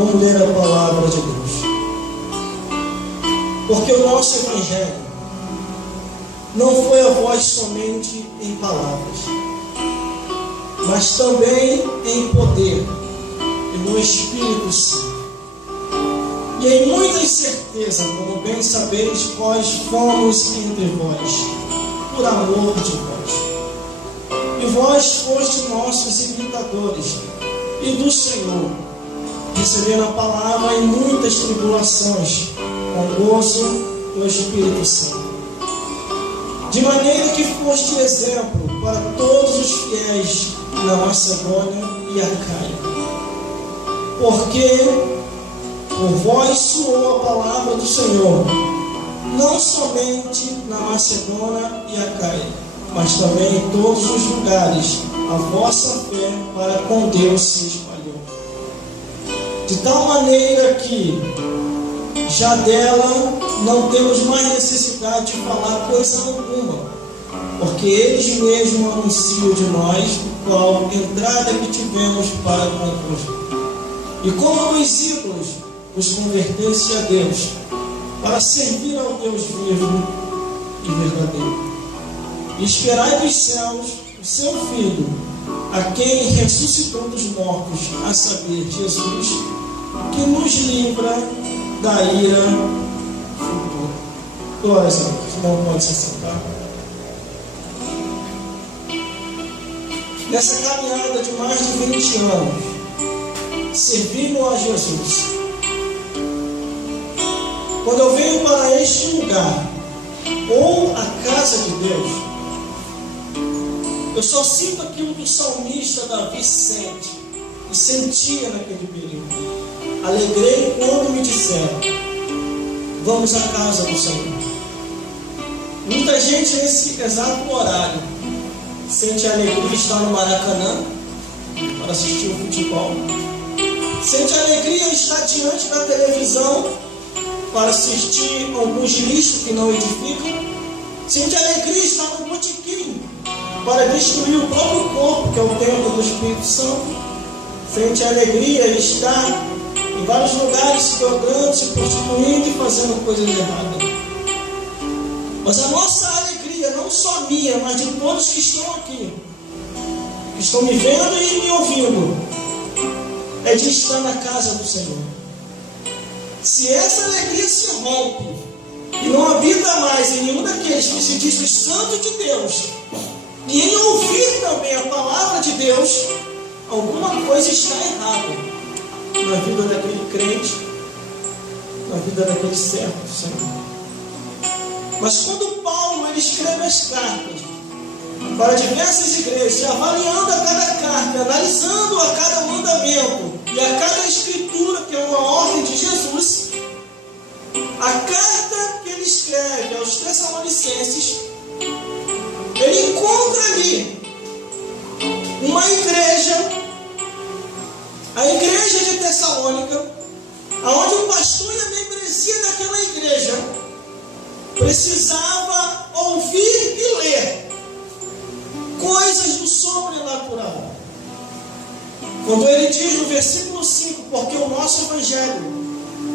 Vamos ler a palavra de Deus. Porque o nosso Evangelho não foi a voz somente em palavras, mas também em poder e no Espírito Santo. E em muita certeza, como bem sabeis, vós fomos entre vós, por amor de vós. E vós foste nossos imitadores, e do Senhor, recebendo a palavra em muitas tribulações, com gozo do Espírito Santo. De maneira que foste exemplo para todos os fiéis na Macedônia e Acaia. Porque por vós soou a palavra do Senhor, não somente na Macedônia e Acaia, mas também em todos os lugares, a vossa fé para com Deus se espalhou. De tal maneira que já dela não temos mais necessidade de falar coisa alguma, porque eles mesmos anunciam de nós o qual entrada que tivemos para convosco. E como os ídolos vos convertesse a Deus, para servir ao Deus vivo e verdadeiro. E esperai dos céus o seu Filho, a quem ressuscitou dos mortos, a saber, Jesus, que nos livra da ira futura. Glórias a Deus. Não pode se sentar. Nessa caminhada de mais de 20 anos, servindo a Jesus, quando eu venho para este lugar, ou a casa de Deus, eu só sinto aquilo que o salmista Davi sente, e sentia naquele período. Alegrei quando me disseram, vamos à casa do Senhor. Muita gente nesse exato horário sente a alegria de estar no Maracanã para assistir o futebol. Sente a alegria de estar diante da televisão para assistir alguns lixos que não edificam. Sente a alegria de estar no botequim para destruir o próprio corpo, que é o templo do Espírito Santo. Sente a alegria de estar em vários lugares se drogando, se prostituindo e fazendo coisas erradas. Mas a nossa alegria, não só minha, mas de todos que estão aqui, que estão me vendo e me ouvindo, é de estar na casa do Senhor. Se essa alegria se rompe e não habita mais em nenhum daqueles que se diz os santos de Deus, e em ouvir também a palavra de Deus, alguma coisa está errada na vida daquele crente, na vida daquele servo do Senhor. Mas quando Paulo ele escreve as cartas para diversas igrejas, avaliando a cada carta, analisando a cada mandamento e a cada escritura, que é uma ordem de Jesus, a carta que ele escreve aos Tessalonicenses, ele encontra ali uma igreja, a igreja de Tessalônica, onde o pastor e a membresia daquela igreja precisava ouvir e ler coisas do sobrenatural. Quando ele diz no versículo 5, porque o nosso Evangelho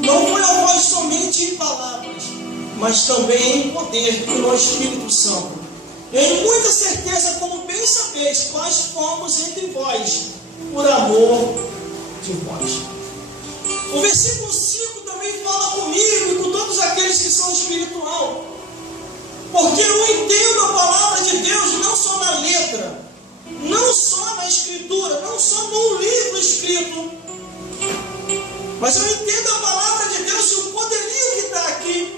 não foi a voz somente em palavras, mas também em poder e no Espírito Santo. Em muita certeza, como bem sabeis, quais fomos entre vós, por amor de vós. O versículo 5 também fala comigo e com todos aqueles que são espiritual. Porque eu entendo a palavra de Deus não só na letra, não só na escritura, não só no livro escrito, mas eu entendo a palavra de Deus e o poderio que está aqui.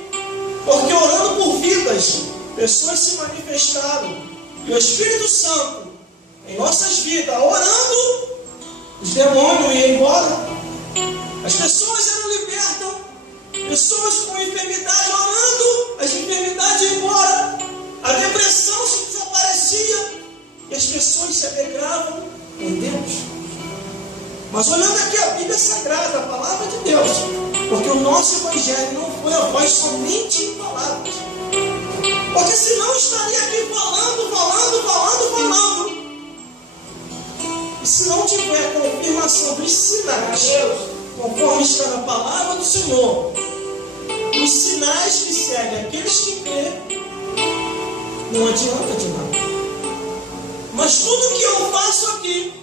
Porque orando por vidas, pessoas se manifestaram. E o Espírito Santo, em nossas vidas, orando, os demônios iam embora. As pessoas eram libertas. Pessoas com enfermidade orando, as enfermidades iam embora. A depressão se desaparecia. E as pessoas se alegravam em Deus. Mas olhando aqui a Bíblia Sagrada, a palavra de Deus, porque o nosso Evangelho não foi a voz somente em palavras. Porque senão estaria aqui falando. E se não tiver confirmação dos sinais, conforme conforme está na palavra do Senhor, os sinais que seguem aqueles que crêem, não adianta de nada. Mas tudo que eu faço aqui,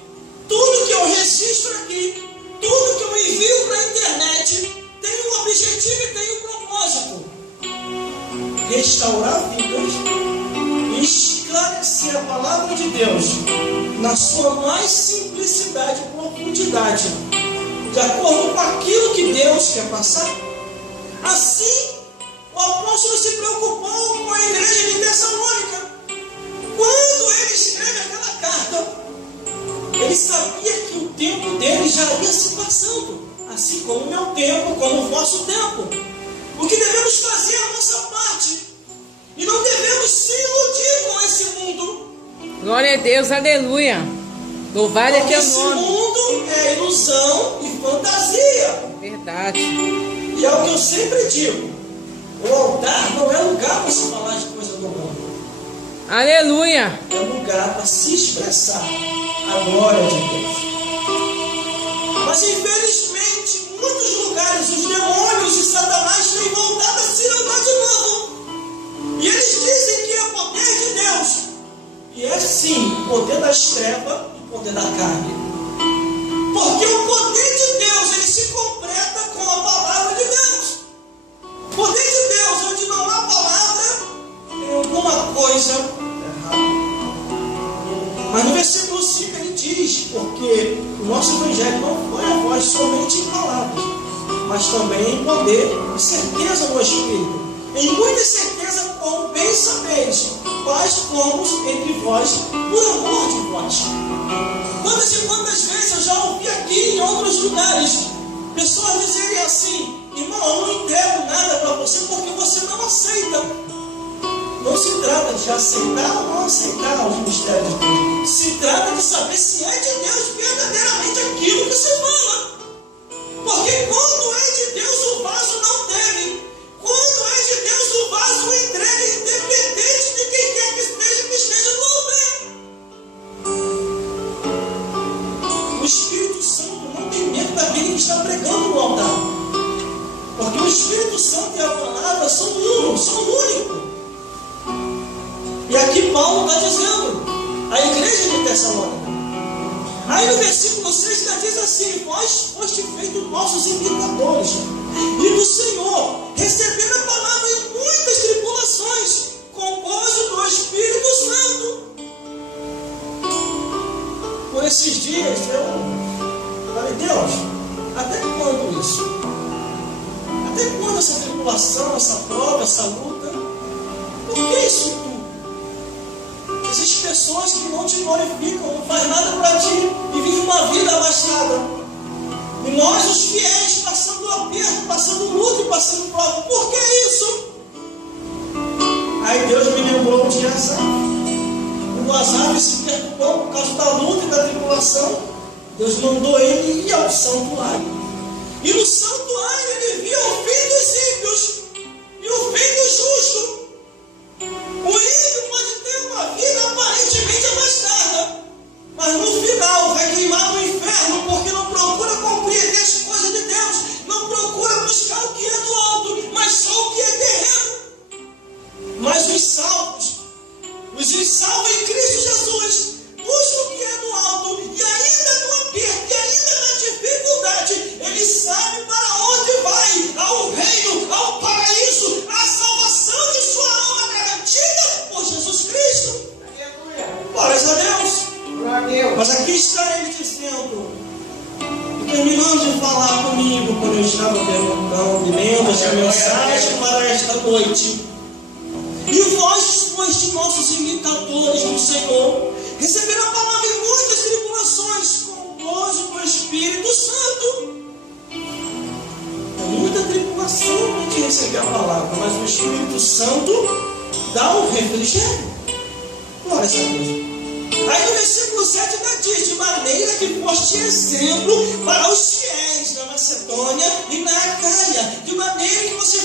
tudo que eu registro aqui, tudo que eu envio para a internet, tem um objetivo e tem um propósito: restaurar vidas e esclarecer a palavra de Deus na sua mais simplicidade e profundidade, de acordo com aquilo que Deus quer passar. Assim, o apóstolo se preocupou com a igreja de Tessalônica. Quando ele escreve aquela carta, ele sabia que o tempo dele já ia se passando, assim como o meu tempo, como o vosso tempo. O que devemos fazer é a nossa parte, e não devemos se iludir com esse mundo. Glória a Deus, aleluia. Louvado é teu nome. Esse mundo é ilusão e fantasia. Verdade. E é o que eu sempre digo: o altar não é lugar para se falar de coisa do mundo. Aleluia. É lugar para se expressar a glória de Deus. Mas infelizmente, em muitos lugares, os demônios de Satanás têm voltado a se andar de novo. E eles dizem que é poder de Deus. E é sim, poder das trevas e poder da carne. Porque o poder de Deus, ele se completa com a palavra de Deus. O poder de Deus, onde não há palavra, tem alguma coisa errada. Mas no versículo 5 ele diz: porque o nosso evangelho não foi a voz somente em palavras, mas também em poder e certeza no Espírito. Em muita certeza, como bem sabeis, quais fomos entre vós por amor de vós. Quantas e quantas vezes eu já ouvi aqui em outros lugares pessoas dizerem assim: irmão, eu não entrego nada para você porque você não aceita. Não se trata de aceitar ou não aceitar os mistérios de Deus. Se trata de saber se é de Deus verdadeiramente aquilo que se fala. Porque quando é de Deus, o vaso não teme. Quando é de Deus, o vaso entrega, independente de quem quer que esteja no altar. O Espírito Santo não tem medo daquele que está pregando no altar. Porque o Espírito Santo e a palavra são um, são únicos. E aqui Paulo está dizendo, a igreja de Tessalônica. Aí no versículo 6 ele diz assim: vós foste feitos nossos imitadores e do Senhor, recebendo a palavra em muitas tribulações, com gozo do Espírito Santo. Por esses dias eu falei: Deus, até quando isso? Até quando essa tribulação, essa prova, essa luta? Por que isso tudo? Existem pessoas que não te glorificam, não faz nada para ti e vivem uma vida abastada. E nós, os fiéis, passando aperto, passando luta e passando prova. Por que isso? Aí Deus me lembrou de Asaf. O Asaf se perturbou por causa da luta e da tribulação. Deus mandou ele ir ao santuário. E no santuário ele via o fim dos ímpios e o fim do justo. O ímpio pode ter uma vida aparentemente abastada, mas no final vai queimar no inferno, porque não procura compreender as coisas de Deus, não procura buscar o que é do alto, mas só o que é terreno. Mas os salvos em Cristo Jesus, buscam o que é do alto, e ainda no aperto, e ainda na dificuldade, ele sabe para onde vai: ao reino, ao paraíso, à salvação de sua alma garantida por Jesus Cristo. Glórias a Deus. Mas aqui está ele dizendo, terminando de falar comigo quando eu estava perguntando, lendo essa mensagem para esta noite: e vós foste nossos imitadores no Senhor, receberam a palavra em muitas tribulações, com o gozo do Espírito Santo. É muita tribulação para a gente receber a palavra, mas o Espírito Santo dá o refrigério. Glória a Deus. Aí no versículo 7 ainda diz: de maneira que foste exemplo para os fiéis na Macedônia e na Acaia, de maneira que você